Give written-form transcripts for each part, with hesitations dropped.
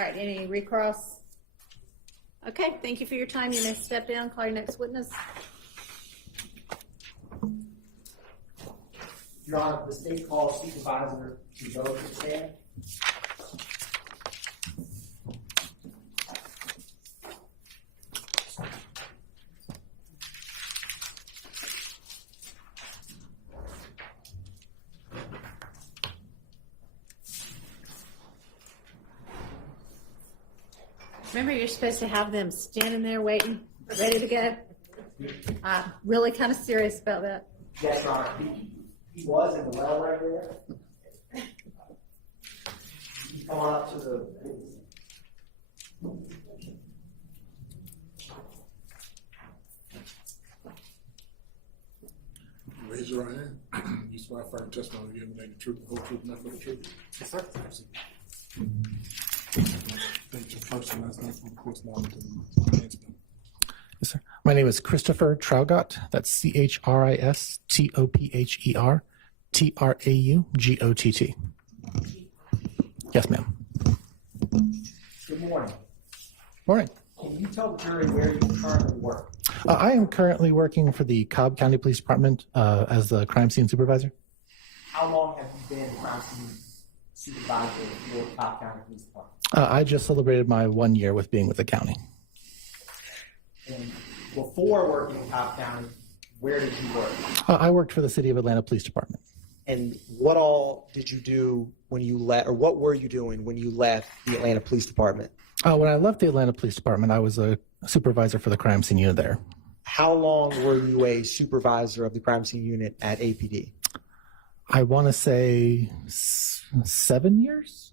All right, any recross? Okay, thank you for your time. You may step down, call your next witness. Your Honor, the state calls supervisor to vote to stand. Remember, you're supposed to have them standing there waiting, ready to go. I'm really kind of serious about that. Yes, Your Honor. He was in the well right there. You come on up to the. Raise your right hand. You swear affirm testimony you give the truth, the whole truth, nothing but the truth. Yes, sir. State your first and last name for the court's knowledge and enhancement. Yes, sir. My name is Christopher Traugott. That's CHRISTOPHER TRAUGOTT. Yes, ma'am. Good morning. Morning. Can you tell the jury where you currently work? I am currently working for the Cobb County Police Department as the crime scene supervisor. How long have you been crime scene supervisor for Cobb County Police Department? I just celebrated my 1 year with being with the county. And before working in Cobb County, where did you work? I worked for the City of Atlanta Police Department. And what all did you do when you left, or what were you doing when you left the Atlanta Police Department? When I left the Atlanta Police Department, I was a supervisor for the crime scene unit there. How long were you a supervisor of the crime scene unit at APD? I want to say 7 years?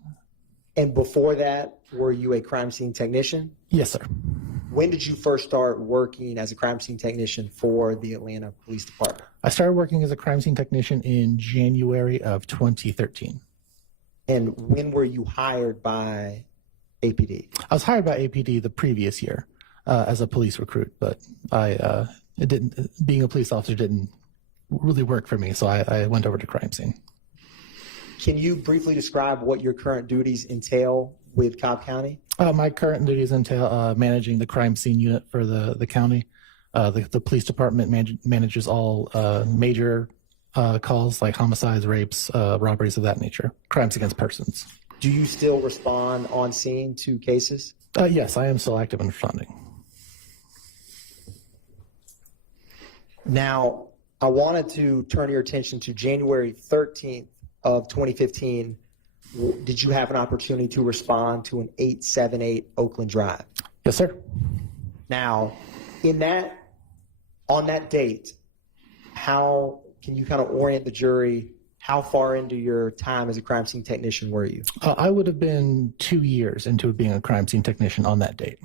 And before that, were you a crime scene technician? Yes, sir. When did you first start working as a crime scene technician for the Atlanta Police Department? I started working as a crime scene technician in January of 2013. And when were you hired by APD? I was hired by APD the previous year as a police recruit, but being a police officer didn't really work for me, so I went over to crime scene. Can you briefly describe what your current duties entail with Cobb County? My current duties entail managing the crime scene unit for the county. The police department manages all major calls like homicides, rapes, robberies of that nature, crimes against persons. Do you still respond on scene to cases? Yes, I am still active in responding. Now, I wanted to turn your attention to January 13th of 2015. Did you have an opportunity to respond to an 878 Oakland Drive? Yes, sir. Now, on that date, how can you kind of orient the jury? How far into your time as a crime scene technician were you? I would have been 2 years into being a crime scene technician on that date.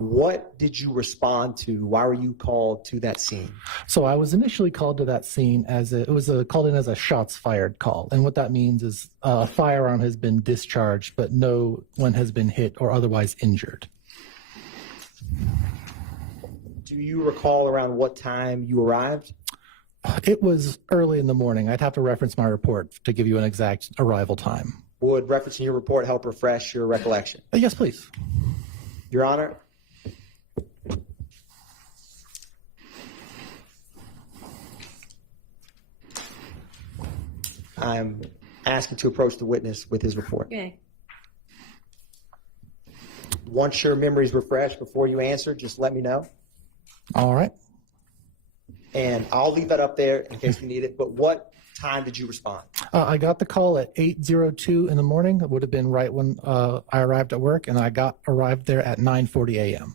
What did you respond to? Why were you called to that scene? So I was initially called to that scene called in as a shots fired call. And what that means is a firearm has been discharged, but no one has been hit or otherwise injured. Do you recall around what time you arrived? It was early in the morning. I'd have to reference my report to give you an exact arrival time. Would referencing your report help refresh your recollection? Yes, please. Your Honor. I'm asking to approach the witness with his report. Okay. Once your memory's refreshed before you answer, just let me know. All right. And I'll leave that up there in case we need it. But what time did you respond? I got the call at 8:02 in the morning. It would have been right when I arrived at work, and I arrived there at 9:40 a.m.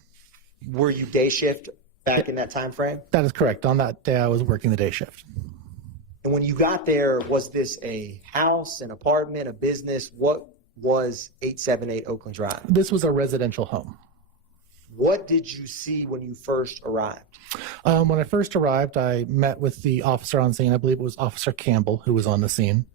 Were you day shift back in that time frame? That is correct. On that day, I was working the day shift. And when you got there, was this a house, an apartment, a business? What was 878 Oakland Drive? This was a residential home. What did you see when you first arrived? When I first arrived, I met with the officer on scene. I believe it was Officer Campbell who was on the scene.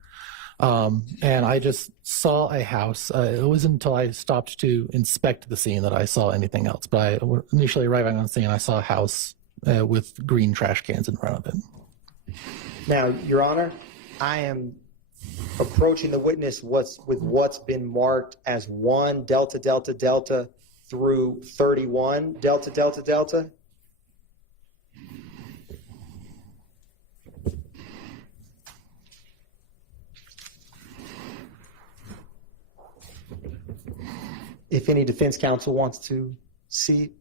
And I just saw a house. It wasn't until I stopped to inspect the scene that I saw anything else. But initially arriving on scene, I saw a house with green trash cans in front of it. Now, Your Honor, I am approaching the witness with what's been marked as 1 Delta Delta Delta through 31 Delta Delta Delta? If any defense counsel wants to see.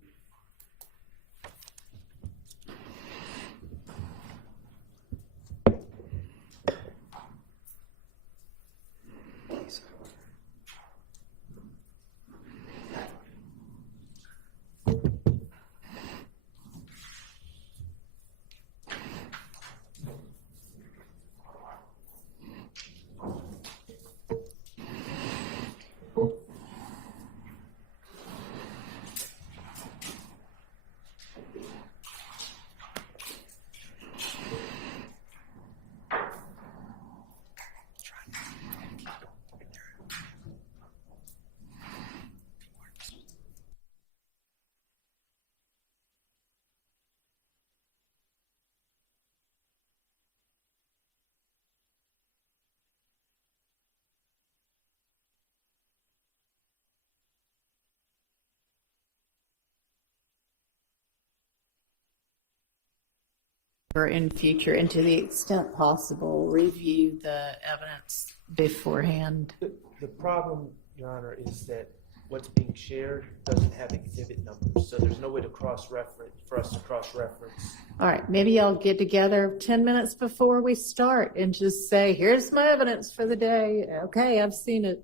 In future, and to the extent possible, review the evidence beforehand. The problem, Your Honor, is that what's being shared doesn't have exhibit numbers, so there's no way to cross-reference, for us to cross-reference. All right, maybe I'll get together 10 minutes before we start and just say, here's my evidence for the day. Okay, I've seen it.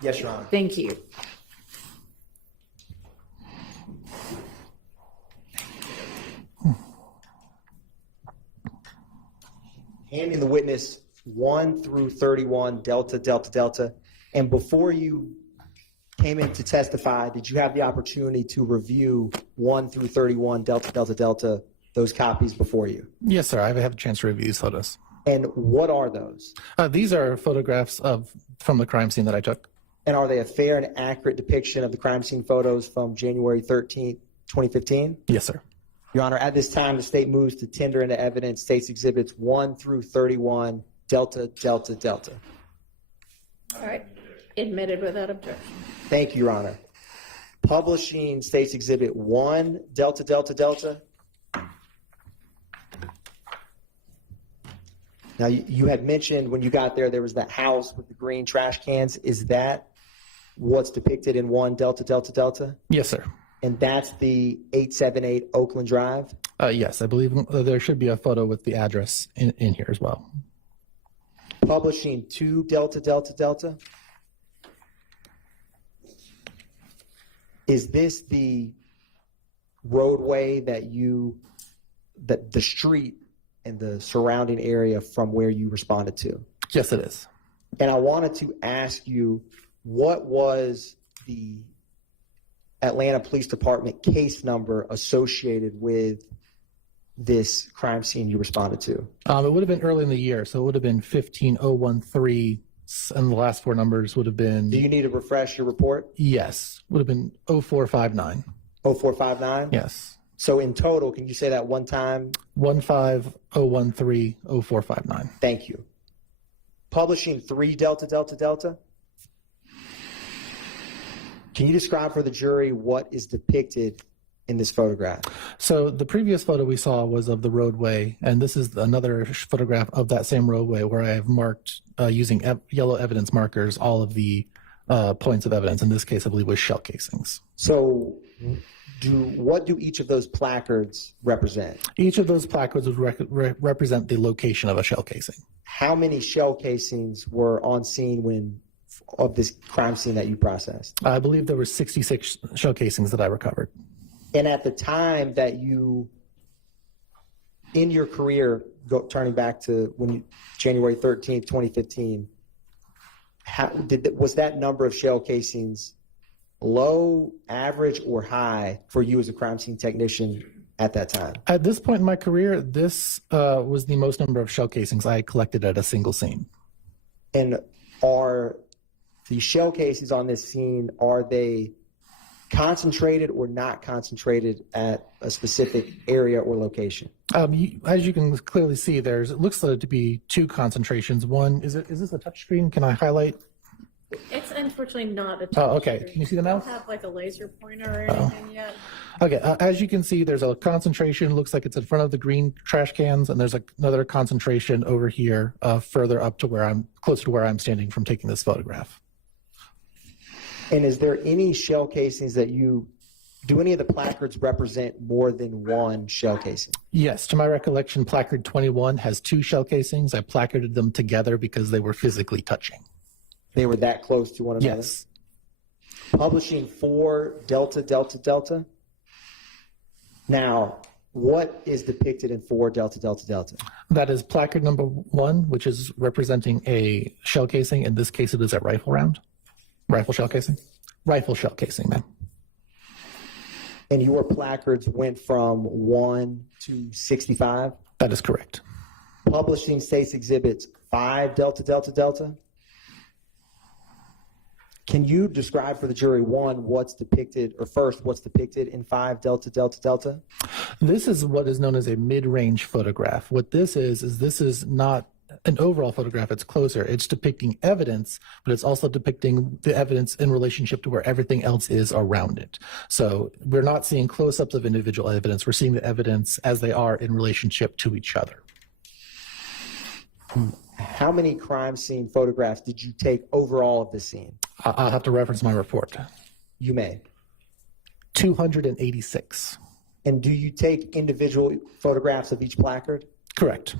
Yes, Your Honor. Thank you. Handing the witness 1 through 31 Delta Delta Delta. And before you came in to testify, did you have the opportunity to review 1 through 31 Delta Delta Delta, those copies before you? Yes, sir. I have a chance to review these photos. And what are those? These are photographs from the crime scene that I took. And are they a fair and accurate depiction of the crime scene photos from January 13th, 2015? Yes, sir. Your Honor, at this time, the state moves to tender into evidence State's Exhibits 1 through 31 Delta Delta Delta. All right, admitted without objection. Thank you, Your Honor. Publishing State's Exhibit 1 Delta Delta Delta. Now, you had mentioned when you got there was that house with the green trash cans. Is that what's depicted in 1 Delta Delta Delta? Yes, sir. And that's the 878 Oakland Drive? Yes, I believe there should be a photo with the address in here as well. Publishing 2 Delta Delta Delta. Is this the roadway that the street and the surrounding area from where you responded to? Yes, it is. And I wanted to ask you, what was the Atlanta Police Department case number associated with this crime scene you responded to? It would have been early in the year, so it would have been 15013, and the last 4 numbers would have been. Do you need to refresh your report? Yes, would have been 0459. 0459? Yes. So in total, can you say that one time? 150130459. Thank you. Publishing 3 Delta Delta Delta. Can you describe for the jury what is depicted in this photograph? So the previous photo we saw was of the roadway, and this is another photograph of that same roadway where I have marked using yellow evidence markers all of the points of evidence. In this case, I believe was shell casings. So what do each of those placards represent? Each of those placards would represent the location of a shell casing. How many shell casings were on scene of this crime scene that you processed? I believe there were 66 shell casings that I recovered. And at the time that you, in your career, turning back to January 13th, 2015, was that number of shell casings low, average, or high for you as a crime scene technician at that time? At this point in my career, this was the most number of shell casings I collected at a single scene. And are the shell casings on this scene, are they concentrated or not concentrated at a specific area or location? As you can clearly see, it looks like to be two concentrations. One, is this a touch screen? Can I highlight? It's unfortunately not a touch Oh, okay. screen. Can you see the We don't mouse? have like a laser pointer or anything yet. Okay, as you can see, there's a concentration, looks like it's in front of the green trash cans, and there's another concentration over here, further up to closer to where I'm standing from taking this photograph. And is there any shell casings do any of the placards represent more than one shell casing? Yes, to my recollection, placard 21 has two shell casings. I placarded them together because they were physically touching. They were that close to one another? Yes. Publishing 4 Delta Delta Delta. Now, what is depicted in 4 Delta Delta Delta? That is placard number 1, which is representing a shell casing. In this case, it is a rifle round. Rifle shell casing? Rifle shell casing, ma'am. And your placards went from 1 to 65? That is correct. Publishing States Exhibits 5 Delta Delta Delta. Can you describe for the jury, one, what's depicted in 5 Delta Delta Delta? This is what is known as a mid-range photograph. What this is this is not an overall photograph, it's closer. It's depicting evidence, but it's also depicting the evidence in relationship to where everything else is around it. So we're not seeing close-ups of individual evidence. We're seeing the evidence as they are in relationship to each other. How many crime scene photographs did you take overall of the scene? I'll have to reference my report. You may. 286. And do you take individual photographs of each placard? Correct.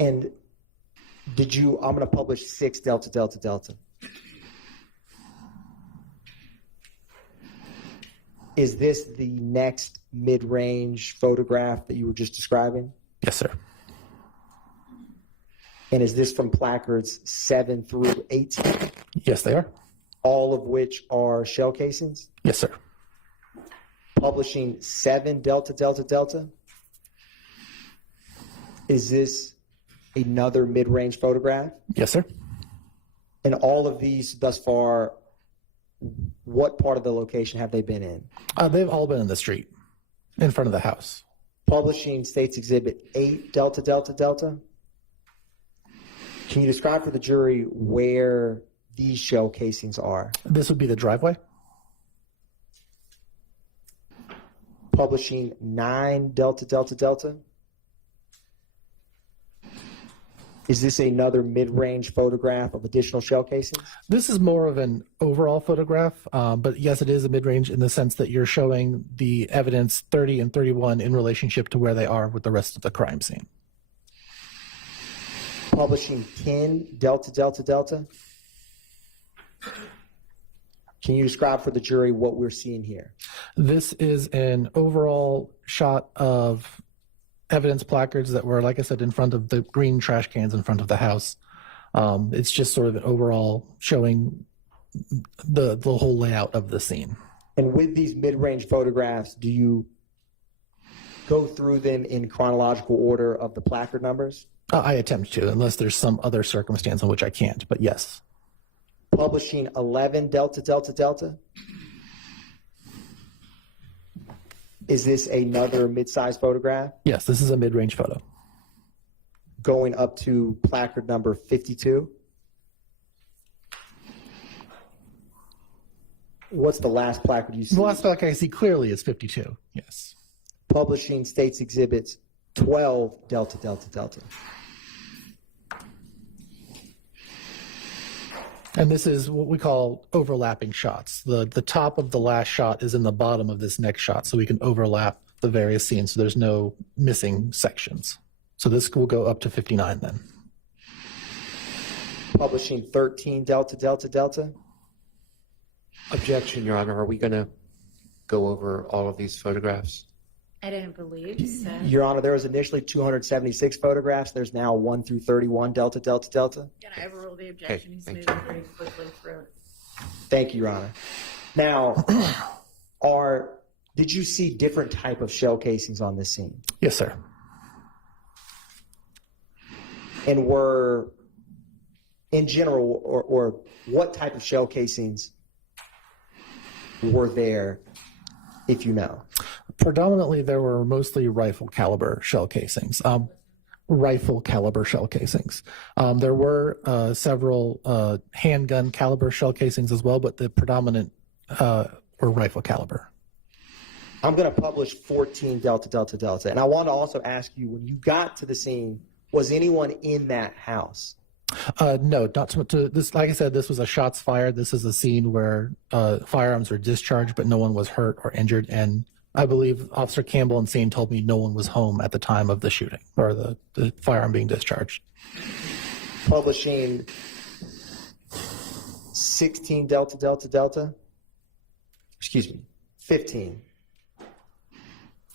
And I'm going to publish 6 Delta Delta Delta. Is this the next mid-range photograph that you were just describing? Yes, sir. And is this from placards 7 through 18? Yes, they are. All of which are shell casings? Yes, sir. Publishing 7 Delta Delta Delta. Is this another mid-range photograph? Yes, sir. And all of these thus far, what part of the location have they been in? They've all been in the street, in front of the house. Publishing States Exhibit 8 Delta Delta Delta. Can you describe for the jury where these shell casings are? This would be the driveway. Publishing 9 Delta Delta Delta. Is this another mid-range photograph of additional shell casings? This is more of an overall photograph, but yes, it is a mid-range in the sense that you're showing the evidence 30 and 31 in relationship to where they are with the rest of the crime scene. Publishing 10 Delta Delta Delta. Can you describe for the jury what we're seeing here? This is an overall shot of evidence placards that were, like I said, in front of the green trash cans in front of the house. It's just sort of an overall showing the whole layout of the scene. And with these mid-range photographs, do you go through them in chronological order of the placard numbers? I attempt to, unless there's some other circumstance in which I can't, but yes. Publishing 11 Delta Delta Delta. Is this another mid-sized photograph? Yes, this is a mid-range photo. Going up to placard number 52. What's the last placard you see? The last placard I see clearly is 52, yes. Publishing States Exhibits 12 Delta Delta Delta. And this is what we call overlapping shots. The top of the last shot is in the bottom of this next shot, so we can overlap the various scenes so there's no missing sections. So this will go up to 59 then. Publishing 13 Delta Delta Delta. Objection, Your Honor. Are we going to go over all of these photographs? I don't believe so. Your Honor, there was initially 276 photographs. There's now 1 through 31 Delta Delta Delta. Can I overrule the objection? He's thank moving very quickly through it. Thank you, Your Honor. Now, did you see different type of shell casings on this scene? Yes, sir. And were, in general, or what type of shell casings were there, if you know? Predominantly, there were mostly rifle caliber shell casings. There were several handgun caliber shell casings as well, but the predominant were rifle caliber. I'm going to publish 14 Delta Delta Delta. And I want to also ask you, when you got to the scene, was anyone in that house? No, not to this. Like I said, this was a shots fired. This is a scene where firearms were discharged, but no one was hurt or injured. And I believe Officer Campbell and Scene told me no one was home at the time of the shooting or the firearm being discharged. Publishing 16 Delta Delta Delta? Excuse me, 15.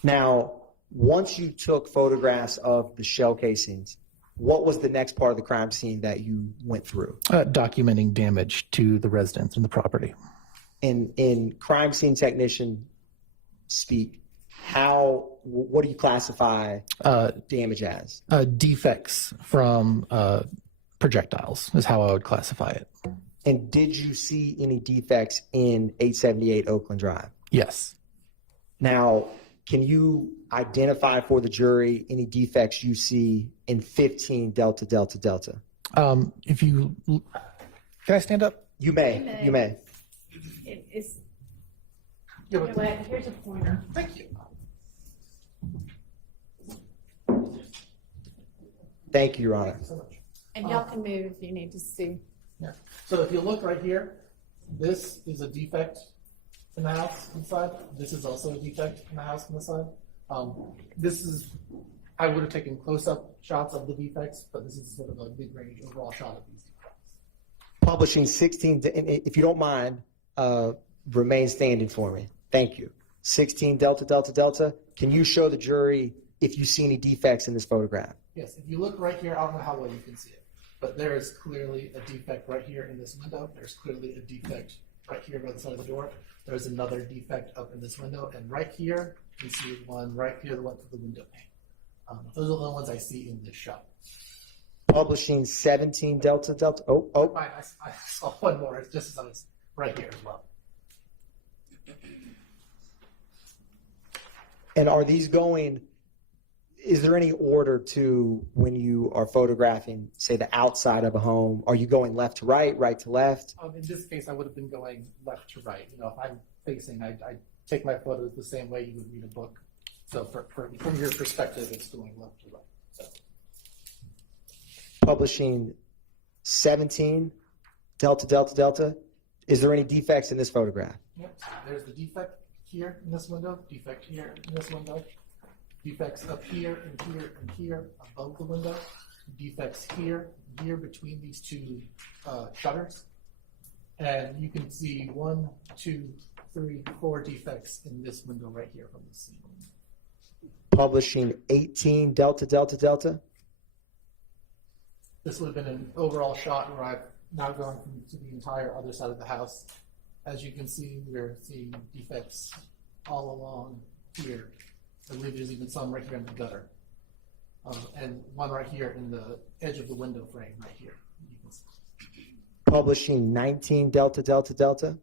Now, once you took photographs of the shell casings, what was the next part of the crime scene that you went through? Documenting damage to the residents and the property. In crime scene technician speak, what do you classify damage as? Defects from projectiles is how I would classify it. And did you see any defects in 878 Oakland Drive? Yes. Now, can you identify for the jury any defects you see in 15 Delta Delta Delta? Can I stand up? You may. You may. It's, you know what, here's a pointer. Thank you. Thank you, Your Honor. So much. And y'all can move if you need to see. Yeah. So if you look right here, this is a defect in the house inside. This is also a defect in the house on the side. I would have taken close-up shots of the defects, but this is sort of a mid-range overall shot of these defects. Publishing 16, and if you don't mind, remain standing for me. Thank you. 16 Delta Delta Delta. Can you show the jury if you see any defects in this photograph? Yes, if you look right here, I don't know how well you can see it, but there is clearly a defect right here in this window. There's clearly a defect right here by the side of the door. There's another defect up in this window, and right here, you see one right here that went through the window pane. Those are the only ones I see in this shot. Publishing 17 Delta Delta. Oh. Fine, I saw one more. It's just as I was right here as well. And are these going, is there any order to when you are photographing, say, the outside of a home? Are you going left to right, right to left? In this case, I would have been going left to right. You know, if I'm facing, I take my photos the same way you would read a book. So from your perspective, it's going left to right. So. Publishing 17 Delta Delta Delta. Is there any defects in this photograph? Yep. So there's the defect here in this window, defect here in this window, defects up here and here and here above the window, defects here and here between these two shutters. And you can see 1, 2, 3, 4 defects in this window right here from the scene. Publishing 18 Delta Delta Delta. This would have been an overall shot where I've now gone to the entire other side of the house. As you can see, we're seeing defects all along here. I believe there's even some right here in the gutter. And one right here in the edge of the window frame right here. You can see. Publishing 19 Delta Delta Delta.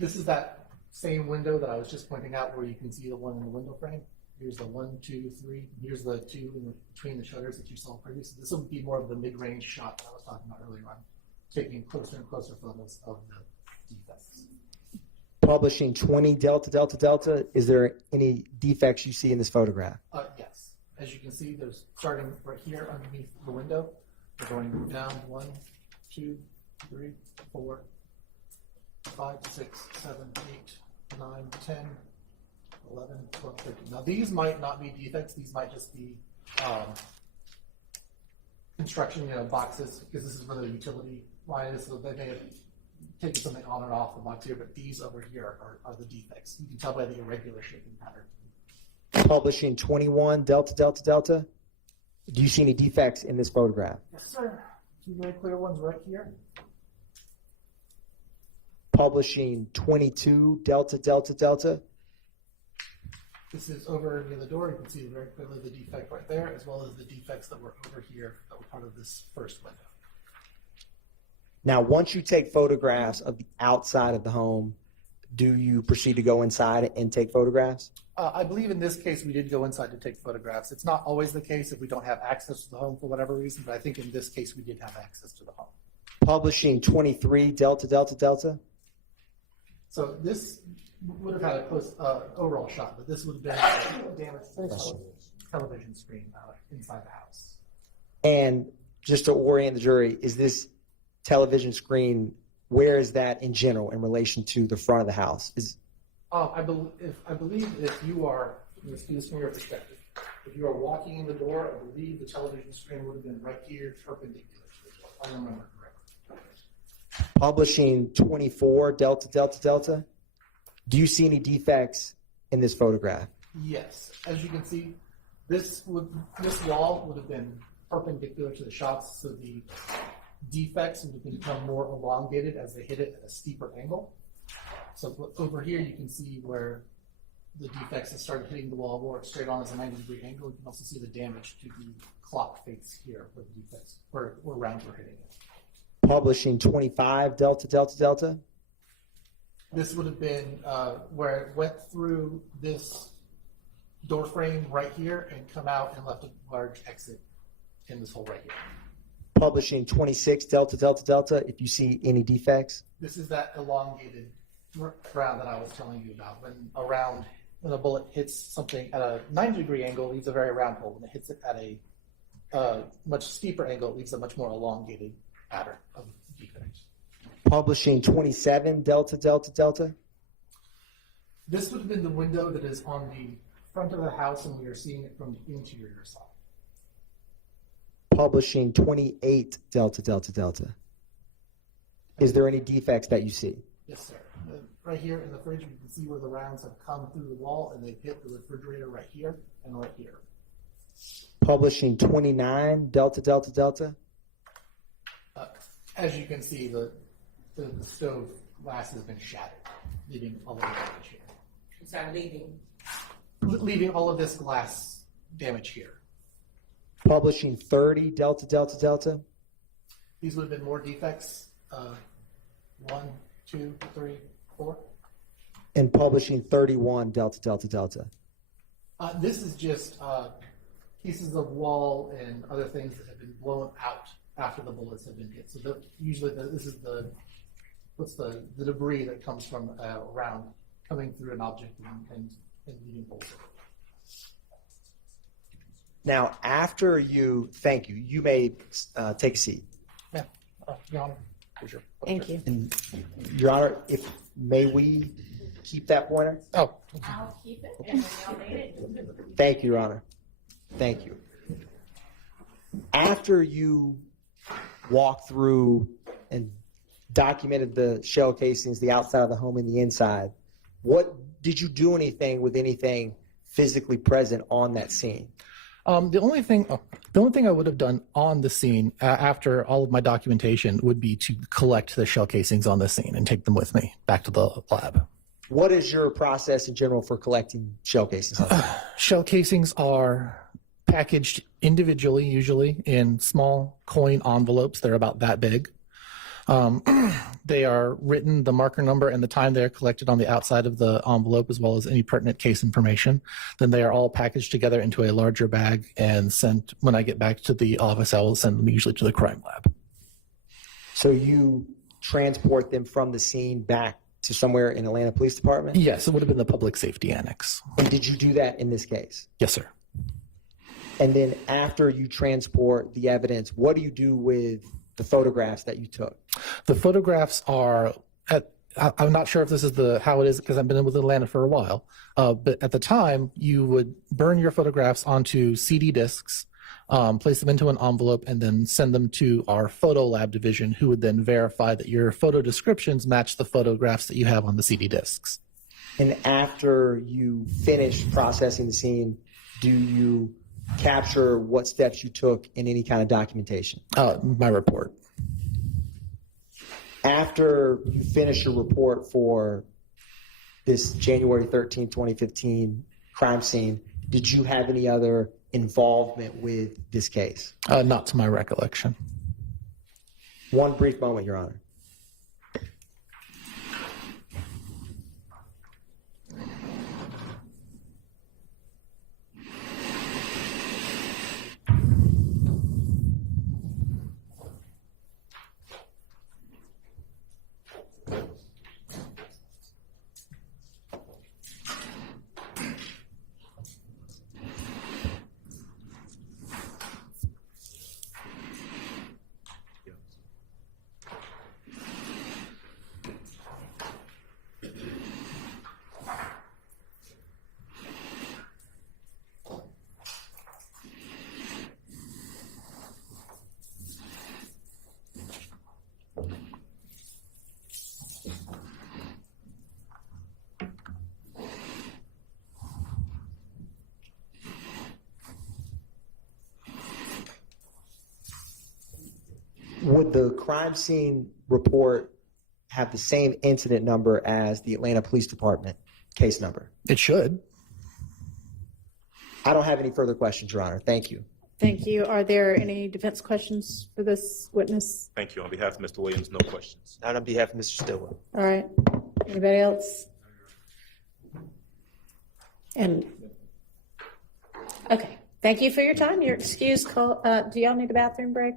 This is that same window that I was just pointing out where you can see the one in the window frame. Here's the 1, 2, 3. Here's the 2 in between the shutters that you saw previously. This will be more of the mid-range shot that I was talking about earlier on, taking closer and closer photos of the defects. Publishing 20 Delta Delta Delta. Is there any defects you see in this photograph? Yes. As you can see, there's starting right here underneath the window. We're going down 1, 2, 3, 4, 5, 6, 7, 8, 9, 10, 11, 12, 13. Now these might not be defects. These might just be construction, boxes, because this is where the utility line is. So they may have taken something on and off the box here, but these over here are the defects. You can tell by the irregular shaping pattern. Publishing 21 Delta Delta Delta. Do you see any defects in this photograph? Yes, sir. Two very clear ones right here. Publishing 22 Delta Delta Delta. This is over near the door. You can see very clearly the defect right there, as well as the defects that were over here that were part of this first window. Now, once you take photographs of the outside of the home, do you proceed to go inside and take photographs? I believe in this case, we did go inside to take photographs. It's not always the case if we don't have access to the home for whatever reason, but I think in this case, we did have access to the home. Publishing 23 Delta Delta Delta. So this would have had a close overall shot, but this would have been a damaged television screen inside the house. And just to orient the jury, is this television screen, where is that in general in relation to the front of the house? I believe if you are, let's do this from your perspective. If you are walking in the door, I believe the television screen would have been right here, perpendicular to the door. I remember correctly. Publishing 24 Delta Delta Delta. Do you see any defects in this photograph? Yes, as you can see, this wall would have been perpendicular to the shots, so the defects would have become more elongated as they hit it at a steeper angle. So over here, you can see where the defects have started hitting the wall more straight on as a 90-degree angle. You can also see the damage to the clock face here where the defects, where rounds were hitting it. Publishing 25 Delta Delta Delta. This would have been where it went through this door frame right here and come out and left a large exit in this hole right here. Publishing 26 Delta Delta Delta, if you see any defects. This is that elongated round that I was telling you about. When a bullet hits something at a 90-degree angle, it leaves a very round hole. When it hits it at a much steeper angle, it leaves a much more elongated pattern of defects. Publishing 27 Delta Delta Delta. This would have been the window that is on the front of the house, and we are seeing it from the interior side. Publishing 28 Delta Delta Delta. Is there any defects that you see? Yes, sir. Right here in the fridge, you can see where the rounds have come through the wall and they've hit the refrigerator right here and right here. Publishing 29 Delta Delta Delta. As you can see, the stove glass has been shattered, leaving all of the damage here. Sorry, Leaving all of this glass damage here. Publishing 30 Delta Delta Delta. These would have been more defects. 1, 2, 3, 4. And publishing 31 Delta Delta Delta. This is just pieces of wall and other things that have been blown out after the bullets have been hit. So usually this is the debris that comes from a round coming through an object and leaving holes. Now, after you, thank you. You may take a seat. Yeah, Your Honor. Sure. Thank you. And Your Honor, may we keep that pointer? Oh, I'll keep it and then I'll need it. Thank you, Your Honor. Thank you. After you walked through and documented the shell casings, the outside of the home and the inside, what did you do anything physically present on that scene? the only thing I would have done on the scene after all of my documentation would be to collect the shell casings on the scene and take them with me back to the lab. What is your process in general for collecting shell casings? Shell casings are packaged individually, usually in small coin envelopes. They're about that big. They are written, the marker number and the time they are collected on the outside of the envelope, as well as any pertinent case information. Then they are all packaged together into a larger bag and sent, when I get back to the office, I will send them usually to the crime lab. So you transport them from the scene back to somewhere in Atlanta Police Department? Yes, it would have been the public safety annex. And did you do that in this case? Yes, sir. And then after you transport the evidence, what do you do with the photographs that you took? The photographs are, I'm not sure if this is how it is because I've been with Atlanta for a while, but at the time you would burn your photographs onto CD discs, place them into an envelope, and then send them to our photo lab division, who would then verify that your photo descriptions match the photographs that you have on the CD discs. And after you finish processing the scene, do you capture what steps you took in any kind of documentation? My report. After you finish your report for this January 13, 2015 crime scene, did you have any other involvement with this case? Not to my recollection. One brief moment, Your Honor. Would the crime scene report have the same incident number as the Atlanta Police Department case number? It should. I don't have any further questions, Your Honor. Thank you. Thank you. Are there any defense questions for this witness? Thank you. On behalf of Mr. Williams, no questions. Not on behalf of Mr. Stillwell. All right. Anybody else? And, okay. Thank you for your time. You're excused. Do y'all need a bathroom break?